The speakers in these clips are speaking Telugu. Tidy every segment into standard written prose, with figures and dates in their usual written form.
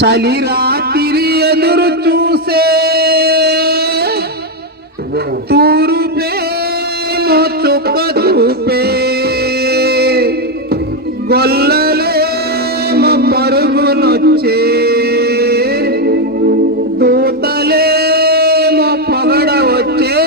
చలి రాత్రి ఎదురు చూసే తూరుపే చుక్క చూపే గొల్లలేమో పరుగునొచ్చే దూతలేమో పగడ వచ్చే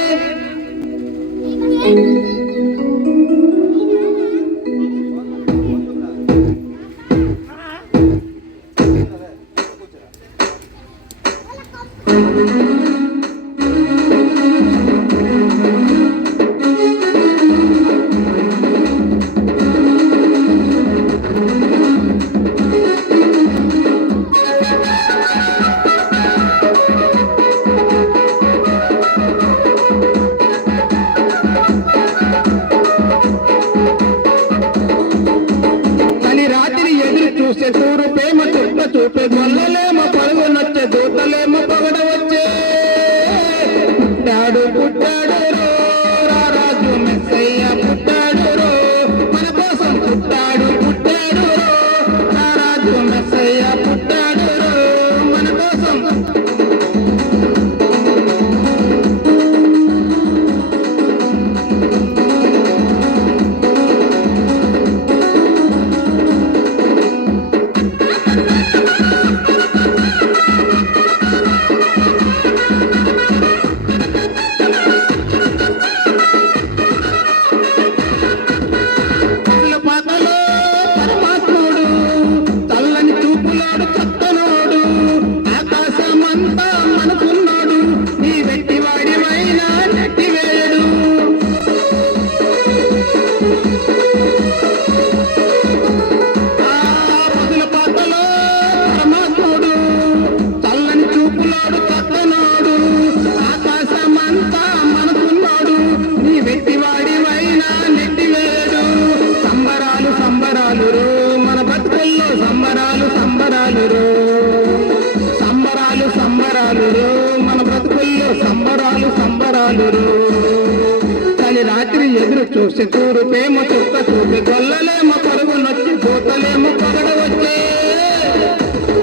తూరుపేమో చుక్క చూపే గొల్లలేమో పరుగునొచ్చే దూతలేమో పగడ వచ్చే పుట్టాడు పుట్టాడు రో రాజు మెస్సయ్య పుట్టాడు రో మన కోసం పుట్టాడు పుట్టాడు రో రాజు మెస్సయ్య పుట్టాడు రో మన కోసం చలి రాత్రి ఎదురు చూసి తూరుపేమో చుక్క చూపి గొల్లలేమో పరుగునొచ్చి దూతలేమో పగడ వచ్చే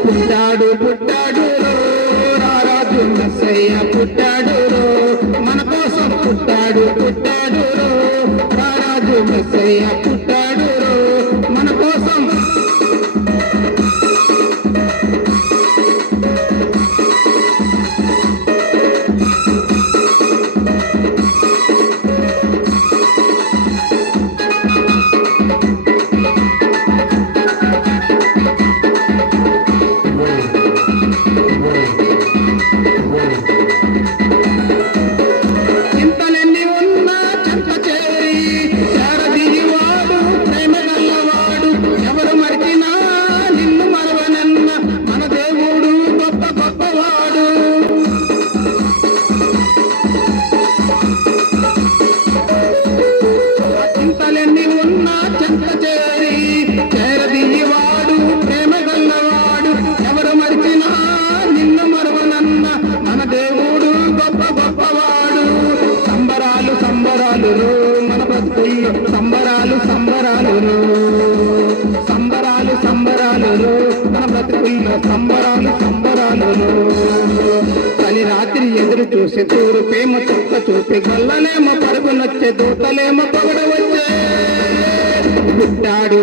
పుట్టాడు పుట్టాడు రాజు మెస్సయ్య పుట్టాడు మన కోసం పుట్టాడు పుట్టాడు రాజు మెస్సయ్య పుట్టాడు మన కోసం మన బతుకుల్లో సంబరాలు సంబరాలు సంబరాలు సంబరాలు మన బతుకుల్లో సంబరాలు సంబరాలు చలి రాత్రి ఎదురు చూసి తూరుపేమో చుక్క చూపి గొల్లలేమో పరుగునొచ్చే దూతలేమో పగడ వచ్చే పుట్టాడు